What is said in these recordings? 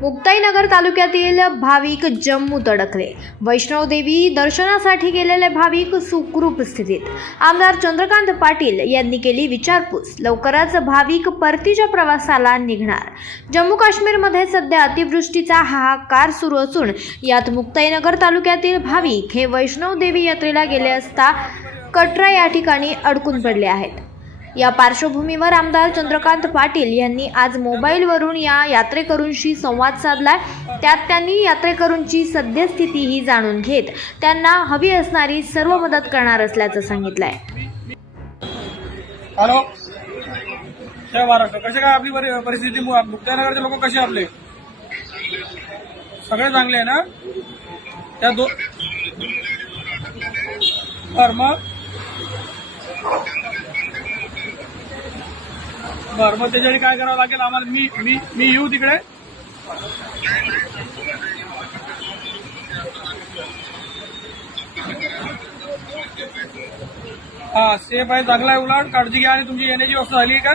मुक्ताईनगर तालुक्यातील भाविक जम्मूत अडकले वैष्णवदेवी दर्शनासाठी गेलेले भाविक सुखरूप स्थितीत. आमदार चंद्रकांत पाटील यांनी केली विचारपूस. लवकरच भाविक परतीच्या प्रवासाला निघणार. जम्मू काश्मीरमध्ये सध्या अतिवृष्टीचा हाहाकार सुरू असून यात मुक्ताईनगर तालुक्यातील भाविक हे वैष्णवदेवी यात्रेला गेले असता कटरा या ठिकाणी अडकून पडले आहेत. या पार्श्वभूमीवर आमदार चंद्रकांत पाटील यांनी आज मोबाईलवरून या यात्रेकरूंशी संवाद साधलाय. त्यात त्यांनी यात्रेकरूंची सद्यस्थितीही जाणून घेत त्यांना हवी असणारी सर्व मदत करणार असल्याचं सांगितलंय. हॅलो. जय महाराष्ट्र. कसे काय आपली परिस्थिती? मु- लोक कसे आपले? सगळे चांगले आहे ना? त्या दो बर मग? बरं मग त्याच्यासाठी काय करावं लागेल? आम्हाला मी मी मी येऊ तिकडे. हा सेफ आहे चांगला आहे उलट. काळजी घ्या आणि तुमची येण्याची व्यवस्था झाली आहे का?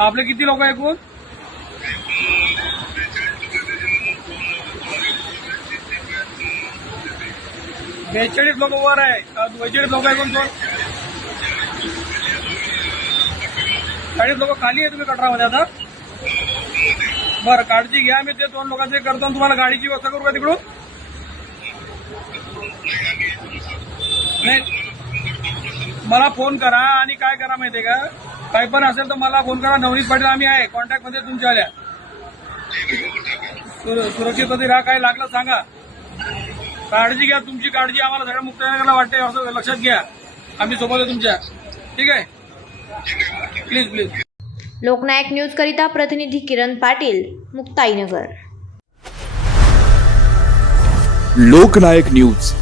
आपले किती लोक ऐकून एकूण? बेचाळीस लोक वर आहे. बेचाळीस लोक आहे कोण कोण? चाळीस लोक खाली आहे तुम्ही कटरामध्ये आता. बरं काळजी घ्या मी ते दोन लोकांचे करतो तुम्हाला गाडीची व्यवस्था करू का तिकडून? नाही. मला फोन करा आणि काय करा माहितीये का? काही पण असेल तर मला फोन करा. नवनीत पाटील आम्ही आहे. कॉन्टॅक्टमध्ये तुमच्या आल्या. सुरक्षित मध्ये राहा. काय लागलं सांगा. काळजी घ्या तुमची काळजी आम्हाला सगळ्या मुक्तानगरला वाटते असं लक्षात घ्या. आम्ही सोबत आहे तुमच्या. ठीक आहे? प्लीज प्लीज लोकनायक न्यूज करिता प्रतिनिधी किरण पाटील मुक्ताईनगर. लोकनायक न्यूज.